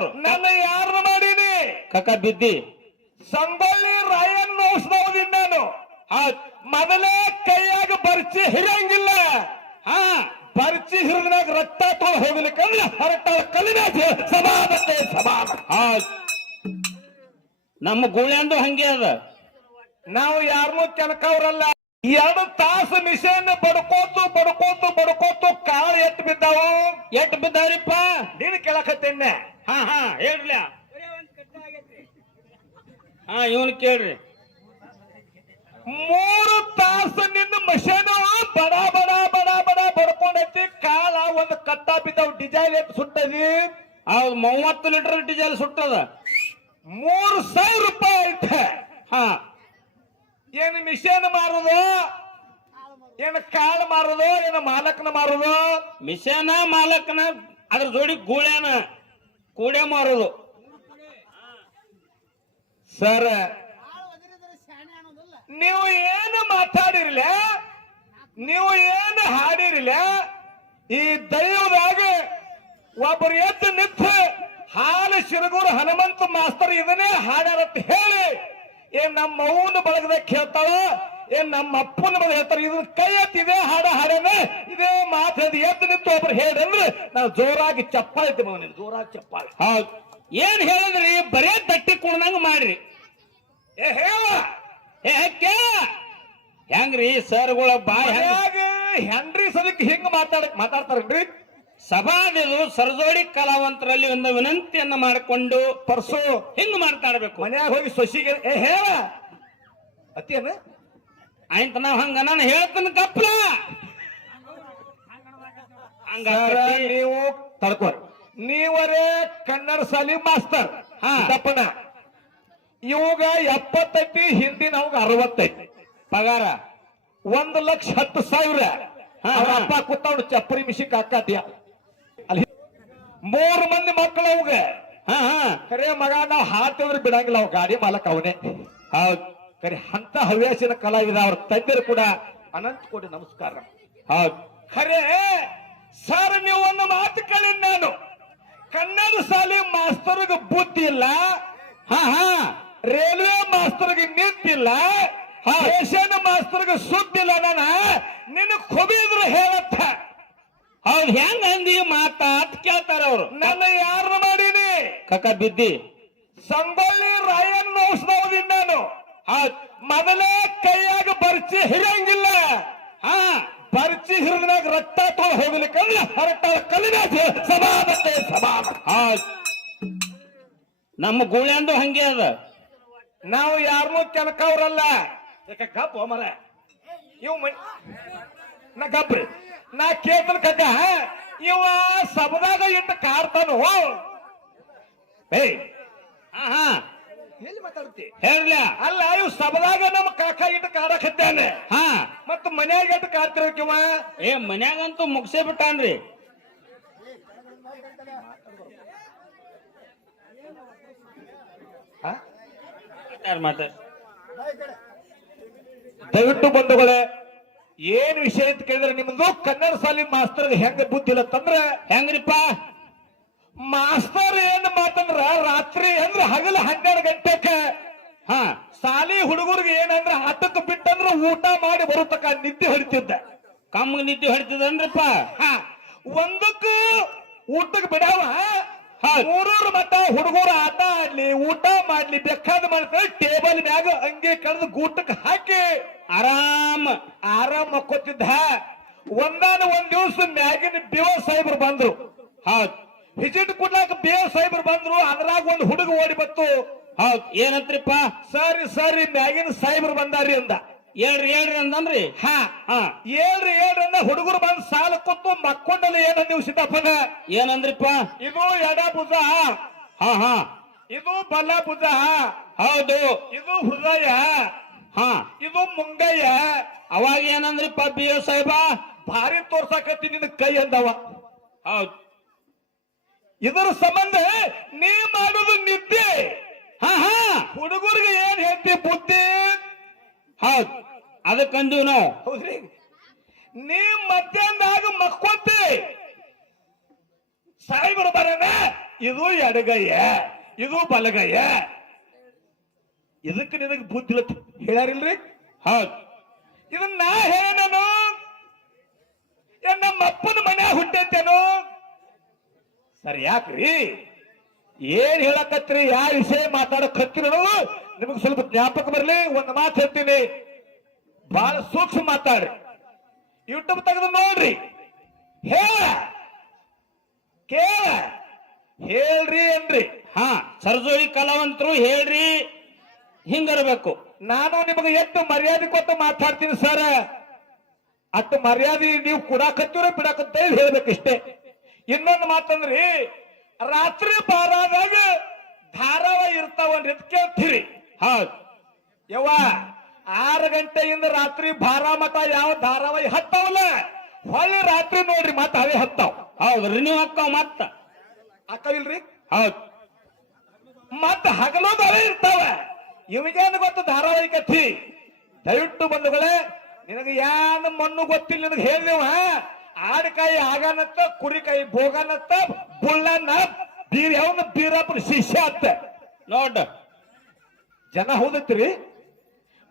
ಅವ್ರು. ನನ್ನ ಯಾರನ್ನ ಮಾಡೀನಿ ಕಕ್ಕ ಬಿದ್ದಿ ಸಂಗೊಳ್ಳಿ ರಾಯಣ್ಣ ಔಷಧದಿಂದ ನಾನು ಮೊದಲೇ ಕೈಯಾಗ ಬರ್ಚಿ ಹಿರಂಗಿಲ್ಲ. ಬರ್ಚಿ ಹಿರಿದಾಗ ರಕ್ತ ತೊಳ ಹೋಗ್ಲಿಕ್ಕಂದ್ರೆ ಹೊರಟಾಳ ಕಲ್ಲಿನ ಸಮಾನತೆ ಸಮಾನ. ನಮ್ಮ ಗೂಳ್ಯಾಂಡು ಹಂಗೆ ಅದ. ನಾವು ಯಾರನ್ನೂ ಕೆಣಕವ್ರಲ್ಲ. 2 ತಾಸು ಮಿಷನ್ ಬಡ್ಕೋತು ಕಾಳು ಎಟ್ಟು ಬಿದ್ದಾವು. ಎಟ್ ಬಿದ್ದಾವ್ರಿಪ್ಪ ನೀನು ಕೇಳಕತ್ತೇನೆ. ಹೇಳ್ರಿ. ಇವನ್ ಕೇಳ್ರಿ. 3 ತಾಸು ನಿನ್ನ ಮಷೇನು ಬಡ ಬಡ್ಕೊಂಡೈತಿ. ಕಾಳ ಒಂದು ಕಟ್ಟ ಬಿದ್ದಾವ್. ಡಿಸೈಲ್ ಎಷ್ಟು ಸುಟ್ಟದಿ? 30 ಲೀಟರ್ ಡೀಸೆಲ್ ಸುಟ್ಟದ. 3,000 ರೂಪಾಯಿ ಐತೆ. ಏನು ಮಿಷನ್ ಮಾರುದು, ಏನು ಕಾಳು ಮಾರುದು, ಏನು ಮಾಲಕನ ಮಾರುದು? ಮಿಷನ ಮಾಲಕನ ಅದ್ರ ಜೋಡಿ ಗೂಳ್ಯಾನ ಕೂಡೆ ಮಾರುದು. ಸರ್ ನೀವು ಏನು ಮಾತಾಡಿರ್ಲ, ನೀವು ಏನು ಹಾಡಿರ್ಲ, ಈ ದೈವದಾಗ ಒಬ್ಬರು ಎದ್ದು ನಿಂತು ಹಾಲು ಶಿರಗೂರು ಹನುಮಂತ ಮಾಸ್ತರ್ ಇದನ್ನೇ ಹಾಡ್ಯಾರತ್ತ ಹೇಳಿ ಏನ್ ನಮ್ಮ ಅವ್ವನ ಬಳಗದಾಗ ಕೇಳ್ತಾಳ, ಏನ್ ನಮ್ಮ ಅಪ್ಪನ ಬಳಗ ಹೇಳ್ತಾರ. ಇದನ್ನ ಕೈ ಎತ್ತಿ ಇದೇ ಹಾಡ್ಯಾನ, ಇದೇ ಮಾತಾಡಿ ಎದ್ದು ನಿಂತು ಒಬ್ರು ಹೇಳ್ರಿ ನಾವು ಜೋರಾಗಿ ಚಪ್ಪಾಳೆ ಇದ್ದೆ. ಜೋರಾಗಿ ಚಪ್ಪಾಳೆ. ಹೌದು. ಏನ್ ಹೇಳಿದ್ರಿ? ಬರೇ ತಟ್ಟಿ ಕುಣ್ದಂಗ ಮಾಡ್ರಿ. ಹೆಂಗ್ರಿ ಸರ್ಗಳ ಬಾಯ್ ಹೆಂಡ್ರಿ ಸದಕ್ಕೆ ಹಿಂಗ ಮಾತಾಡ್ತಾರನ್ರಿ. ಸಭಾದಿದು ಸರಜೋಡಿ ಕಲಾವಂತರಲ್ಲಿ ಒಂದು ವಿನಂತಿಯನ್ನ ಮಾಡಿಕೊಂಡು ಪರ್ಸು ಹಿಂಗ್ ಮಾತಾಡ್ಬೇಕು. ಮನ್ಯಾಗ ಹೋಗಿ ಸೊಸಿಗೆ ಹೇಳ ಅತ್ತೇನ ಆಯ್ತ ನಾವ್ ಹಂಗ ನಾನು ಹೇಳ್ತೀನಿ ಕಪ್ಲ ಹಂಗ ನೀವು ತಡ್ಕೋರಿ. ನೀವರೇ ಕನ್ನಡ ಶಾಲಿ ಮಾಸ್ತರ್ ತಪ್ಪನ. ಇವಾಗ 75, ಹಿಂದಿನ ಅವಾಗ 65 ಪಗಾರ. 1,10,000. ಅಪ್ಪ ಕೂತಾವ್ ಚಪ್ಪರಿ ಮಿಷಿಕ್ ಹಾಕಾತಿಯ ಅಲ್ಲಿ 3 ಮಂದಿ ಮಕ್ಕಳು ಅವಾಗ. ಕರೆ ಮಗ ನಾವ್ ಹಾತಿದ್ರೆ ಬಿಡಂಗಿಲ್ಲ. ಅವ್ ಗಾಡಿ ಮಾಲಕ್ ಅವನೇ. ಹೌದ್ ಕರೆ ಅಂತ ಹವ್ಯಾಸಿನ ಕಲಾವಿದ. ಅವ್ರ ತಂದೆರು ಕೂಡ ಅನಂತ ಕೋಟಿ ನಮಸ್ಕಾರ. ಹೌದ್ ಖರೆ ಸರ್ ನೀವು ಒಂದು ಮಾತು ಕೇಳಿ. ನಾನು ಕನ್ನಡ ಶಾಲೆ ಮಾಸ್ತರ್ಗೆ ಬುದ್ಧಿ ಇಲ್ಲ, ರೈಲ್ವೆ ಮಾಸ್ತರ್ಗೆ ನಿಂತಿಲ್ಲ, ರೇಷನ್ ಮಾಸ್ತರ್ಗೆ ಸುದ್ದಿಲ್ಲ. ನಾನ ನಿನ್ನ ಕೊಬಿದ್ರು ಹೇಳತ್ತ. ಹೌದ್ ಹೆಂಗ ಅಂದಿ ಮಾತಾತ್ ಕೇಳ್ತಾರ ಅವ್ರು. ನನ್ನ ಯಾರನ್ನ ಮಾಡೀನಿ ಕಕ್ಕ ಬಿದ್ದಿ ಸಂಗೊಳ್ಳಿ ರಾಯಣ್ಣ ಔಷಧದಿಂದ ನಾನು ಮೊದಲೇ ಕೈಯಾಗ ಬರ್ಚಿ ಹಿರಂಗಿಲ್ಲ. ಬರ್ಚಿ ಹಿರಿದಾಗ ರಕ್ತ ತೊಳ ಹೋಗ್ಲಿಕ್ಕಂದ್ರೆ ಹೊರಟಾಳ ಕಲ್ಲಿನ ಸಮಾನತೆ ಸಮಾನ. ನಮ್ಮ ಗೂಳ್ಯಾಂಡು ಹಂಗೆ ಅದ. ನಾವು ಯಾರನ್ನೂ ಕೆಣಕವ್ರಲ್ಲ. ಗಪ್ ಮರ ಇವ್ ನಾ ಗಪ್ರಿ ನಾ ಕೇಳ್ತನ ಕಕ್ಕ. ಇವ ಸಬದಾಗ ಇಟ್ಟು ಕಾರ್ತಾನು. ಎಲ್ಲಿ ಮಾತಾಡ್ತಿ ಹೇಳ್ಲ. ಅಲ್ಲ ಇವ್ ಸಬದಾಗ ನಮ್ಮ ಕಾಕ ಇಟ್ಟು ಕಾಡಕತ್ತಾನೆ. ಮತ್ತ ಮನ್ಯಾಗ ಇಟ್ಟು ಕಾಡ್ತಿರ್ಕಿವ. ಮನ್ಯಾಗಂತೂ ಮುಗಿಸೇ ಬಿಟ್ಟಾನ್ರಿ. ದಯವಿಟ್ಟು ಬಂಧುಗಳೇ, ಏನ್ ವಿಷಯ ಅಂತ ಕೇಳಿದ್ರೆ ನಿಮ್ದು ಕನ್ನಡ ಶಾಲಿ ಮಾಸ್ತರ್ ಹೆಂಗ ಬುದ್ಧಿ ಇಲ್ಲ ತಂದ್ರ ಹೆಂಗ್ರಿಪ್ಪ? ಮಾಸ್ತರ್ ಏನ್ ಮಾತಂದ್ರ ರಾತ್ರಿ ಅಂದ್ರ ಹಗಲ 12 ಗಂಟೆಕ ಶಾಲಿ ಹುಡುಗರಿಗೆ ಏನಂದ್ರ 10ಕ್ಕೆ ಬಿಟ್ಟಂದ್ರ ಊಟ ಮಾಡಿ ಬರುತ್ತಕ ನಿದ್ದೆ ಹೊಡಿತಿದ್ದ. ಕಮ್ಮಗ್ ನಿದ್ದೆ ಹೊಡಿತಿದನ್ರಿಪ್ಪ. 1ಕ್ಕೆ ಊಟಕ್ಕೆ ಬಿಡವ 3 ಮಟ್ಟ ಹುಡುಗರು ಆಟ ಆಡ್ಲಿ, ಊಟ ಮಾಡ್ಲಿ, ಬೇಕಾದ ಮಾಡ್ತಾರೆ. ಟೇಬಲ್ ಮ್ಯಾಗ ಹಂಗೆ ಕಳೆದು ಗೂಟಕ್ಕೆ ಹಾಕಿ ಆರಾಮ್ ಮಕ್ಕೋತಿದ್ದ. ಒಂದ್ ದಿವ್ಸ ಮ್ಯಾಗಿನ ಬೇವ ಸಾಹೇಬ್ರು ಬಂದ್ರು. ವಿಸಿಟ್ ಕೊಡ್ಲಾಕ ಬೇವ ಸಾಹೇಬ್ರು ಬಂದ್ರು. ಅದ್ರಾಗ ಒಂದು ಹುಡುಗ ಓಡಿ ಬತ್ತು. ಏನಂತ್ರಿಪ್ಪ? ಸರಿ ಮ್ಯಾಗಿನ ಸಾಹೇಬ್ರು ಬಂದಾರಿ ಅಂದ. ಹೇಳ್ರಿ ಅಂದನ್ರಿ. ಹೇಳ್ರಿ ಅಂದ. ಹುಡುಗರು ಬಂದ್ ಸಾಲ ಕೊತ್ತು ಮಕ್ಕೊಂಡಲ್ಲ. ಏನಂದ್ ನೀವು ಸಿದ್ದಪ್ಪನ? ಏನಂದ್ರಿಪ್ಪ? ಇದು ಎಡ ಭುಜ, ಇದು ಬಲ ಭುಜ, ಹೌದು. ಇದು ಹೃದಯ, ಇದು ಮುಂಗಯ್ಯ. ಅವಾಗ ಏನಂದ್ರಿಪ್ಪ ಬಿ ಎಸ್ ಸಾಹೇಬ? ಭಾರಿ ತೋರ್ಸಾಕತ್ತಿ ನಿನ್ನ ಕೈ ಅಂದವ. ಹೌದು. ಇದರ ಸಂಬಂಧ ನೀ ಮಾಡುದು ನಿದ್ದೆ. ಹುಡುಗರಿಗೆ ಏನ್ ಹೇಳ್ತಿ ಬುದ್ಧಿ? ಹೌದು, ಅದಕ್ಕಂದೀವಿ ನಾವು. ಹೌದ್ರಿ. ನೀ ಮಧ್ಯಾಹ್ನದಾಗ ಮಕ್ಕೊಂತಿ. ಸಾಹೇಬರು ಬರೋಣ ಇದು ಎಡಗಯ್ಯ ಇದು ಬಲಗಯ್ಯ. ಇದಕ್ಕೆ ನಿನಗೆ ಬುದ್ಧಿ ಇಲ್ಲ ಹೇಳ್ಯಾರಿಲ್ರಿ? ಹೌದ್. ಇದನ್ನ ನಾ ಹೇಳೇನು? ನಮ್ಮ ಅಪ್ಪನ ಮನ್ಯಾಗ ಹುಟ್ಟೈತೇನು? ಸರಿ, ಯಾಕ್ರಿ ಏನ್ ಹೇಳಕತ್ರಿ? ಯಾವ ವಿಷಯ ಮಾತಾಡಕತ್ತೀರಿ ಅನ್ನೋದು ನಿಮಗೆ ಸ್ವಲ್ಪ ಜ್ಞಾಪಕ ಬರ್ಲಿ. ಒಂದು ಮಾತು ಹೇಳ್ತೀನಿ, ಬಹಳ ಸೂಕ್ಷ್ಮ ಮಾತಾಡ್ರಿ. ಯೂಟ್ಯೂಬ್ ತೆಗೆದು ನೋಡ್ರಿ, ಹೇಳ ಕೇಳ ಹೇಳ್ರಿ ಅನ್ರಿ. ಹಾ, ಸರಜೋಳಿ ಕಲಾವಂತರು ಹೇಳ್ರಿ, ಹಿಂಗಿರ್ಬೇಕು. ನಾನು ನಿಮಗೆ ಎಷ್ಟು ಮರ್ಯಾದೆ ಕೊಟ್ಟು ಮಾತಾಡ್ತೀನಿ ಸರ್, ಅಷ್ಟು ಮರ್ಯಾದೆ ನೀವು ಕೊಡಾಕತ್ತೀರ ಬಿಡಾಕತ್ತೇಳಿ ಹೇಳ್ಬೇಕಿಷ್ಟೇ. ಇನ್ನೊಂದು ಮಾತಂದ್ರಿ, ರಾತ್ರಿ ಬಾರಾದಾಗ ಧಾರಾವಾಹಿ ಇರ್ತಾವನ್ರಿ ಅಂತ ಕೇಳ್ತೀರಿ. ಹೌದ್. ಯವ್ವ 6 ಗಂಟೆಯಿಂದ ರಾತ್ರಿ ಬಾರಾ ಮತ ಯಾವ ಧಾರಾವಾಹಿ ಹತ್ತಾವಲ್ಲ, ಹೊಳ್ಳಿ ರಾತ್ರಿ ನೋಡ್ರಿ ಮತ್ತ ಅವೇ ಹತ್ತಾವ. ಹೌದ್ರಿ, ನೀವು ಅಕ್ಕಾವ್ ಮತ್ತ. ಅಕ್ಕವಿಲ್ರಿ? ಹೌದ್. ಮತ್ತ ಹಗಲೋದು ಅವೇ ಇರ್ತಾವ. ಇವಾಗೇನು ಗೊತ್ತು ಧಾರಾವಾಹಿ ಕಥಿ? ದಯವಿಟ್ಟು ಬಂಧುಗಳೇ, ನಿನಗೆ ಯಾನ ಮಣ್ಣು ಗೊತ್ತಿಲ್ಲ ನಿನಗೆ ಹೇಳಿದೇವ. ಆಡಕಾಯಿ ಆಗನತ್ತ, ಕುರಿಕಾಯಿ ಭೋಗನತ್ತ, ಬುಳ್ಳನ್ನ ಬೀರ್ ಯಾವನ ಬೀರಪ್ಪನ ಶಿಷ್ಯ ಅತ್ತ ನೋಡ್. ಜನ ಹೌದತ್ರಿ.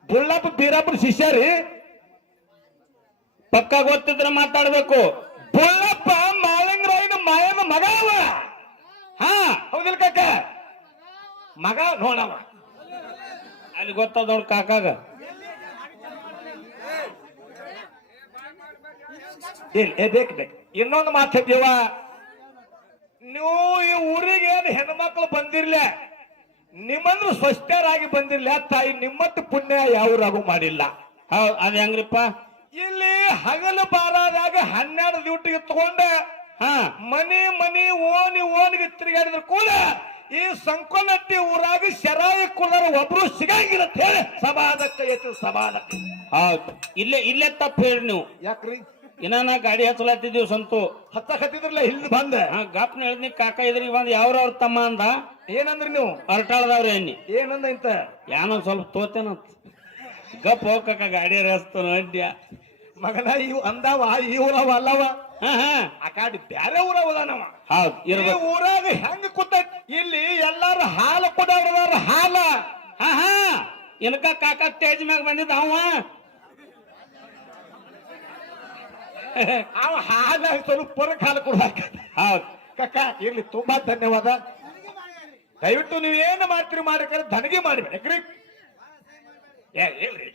ಬುಳ್ಳಪ್ಪ ಬೀರಪ್ಪನ ಶಿಷ್ಯ ರೀ. ಪಕ್ಕ ಗೊತ್ತಿದ್ರೆ ಮಾತಾಡ್ಬೇಕು. ಬುಳ್ಳಪ್ಪ ಮಾಳಿಂಗರಾಯನ ಮಾಯನ ಮಗ ಅವ. ಹಾ, ಹೌದಿಲ್ಲ ಕಾಕ? ಮಗ ನೋಡವ ಅಲ್ಲಿ ಗೊತ್ತದ ನೋಡ್ ಕಾಕಾಗ. ಬೇಕು ಬೇಕು. ಇನ್ನೊಂದು ಮಾತಾಡ್ತೀವ, ನೀವು ಈ ಊರಿಗೆ ಏನು ಹೆಣ್ಮಕ್ಳು ಬಂದಿರ್ಲ, ನಿಮ್ಮಂದ್ರು ಸ್ವಸ್ಥರಾಗಿ ಬಂದಿರ್ಲ, ತಾಯಿ ನಿಮ್ಮಟ್ಟು ಪುಣ್ಯ ಯಾವ್ರಾಗೂ ಮಾಡಿಲ್ಲ. ಹೌದ್. ಅದ್ ಹೆಂಗ್ರಿಪ್ಪ? ಇಲ್ಲಿ ಹಗಲು ಬಾರಾದಾಗ 12 ಡ್ಯೂಟಿಗೆ ತಗೊಂಡ ಹಾ, ಮನಿ ಓನಿಗೆ ತಿರುಗಾಡಿದ್ರು ಕೂಡ ಈ ಸಂಕೊನಟ್ಟಿ ಊರಾಗ ಶರಾಯಿ ಕುಲರ ಒಬ್ರು ಸಿಗಂಗಿಲ್ಲ ಅಂತ ಹೇಳಿ ಸಮಾಜಕ್ಕೆ ಎತ್ತು ಸಮಾಜಕ್ಕೆ. ಹೌದ್. ಇಲ್ಲೇ ತಪ್ಪು ಹೇಳಿ ನೀವು. ಯಾಕ್ರಿ? ಇನ್ನ ಗಾಡಿ ಹಚ್ಚಲಾತಿದ್ದೀವಿ ಸಂತು. ಹತ್ತಿದ್ರಲ್ಲ ಇಲ್ಲಿ ಬಂದ ಗಾಪ್ನ ಹೇಳಿದ್ನಿ ಕಾಕ ಇದ್ರಿಗೆ ಬಂದ್ ಯಾವ್ರವ್ರ ತಮ್ಮ ಅಂದ. ಏನಂದ್ರಿ ನೀವು? ಹೊರಟಾಳದವ್ರ ಎಣ್ಣಿ ಏನಂದ ಇಂತ ಯಾನೋ ಸ್ವಲ್ಪ ತೋತೇನಂತ. ಗಪ್ ಹೋಗಕ್ಕ ಗಾಡಿ ರಸ್ತು ನೋಡ್ಯ ಮಗನ. ಇವ್ ಅಂದವ ಈ ಊರವ ಅಲ್ಲವ. ಹಾ ಹಾ, ಆ ಕಾಡಿ ಬ್ಯಾರೆ ಊರವದಾನವ. ಹೌದ್ ಈ ಇರ್ಬೇಕು. ಊರಾಗ ಹೆಂಗ ಕೂತೈತಿ? ಇಲ್ಲಿ ಎಲ್ಲಾರು ಹಾಲು ಕೊಡೋರ ಹಾಲ. ಹಾ ಹಾ, ಇನ್ಕ ಕಾಕ ಸ್ಟೇಜ್ ಮ್ಯಾಗ ಬಂದಿದ್ದ ಅವ ಹಾಲ ಸ್ವಲ್ಪ ಪೊರಕ್ ಹಾಲು ಕೊಡ್ಬೇಕ. ಹೌದ್. ಕಕ್ಕ ಇರ್ಲಿ, ತುಂಬಾ ಧನ್ಯವಾದ. ದಯವಿಟ್ಟು ನೀವೇನು ಮಾಡ್ತೀರಿ ಮಾಡಿ, ದನಗಿ ಮಾಡಿಬೇಡ್ರಿ. ಹೇಳ್ರಿ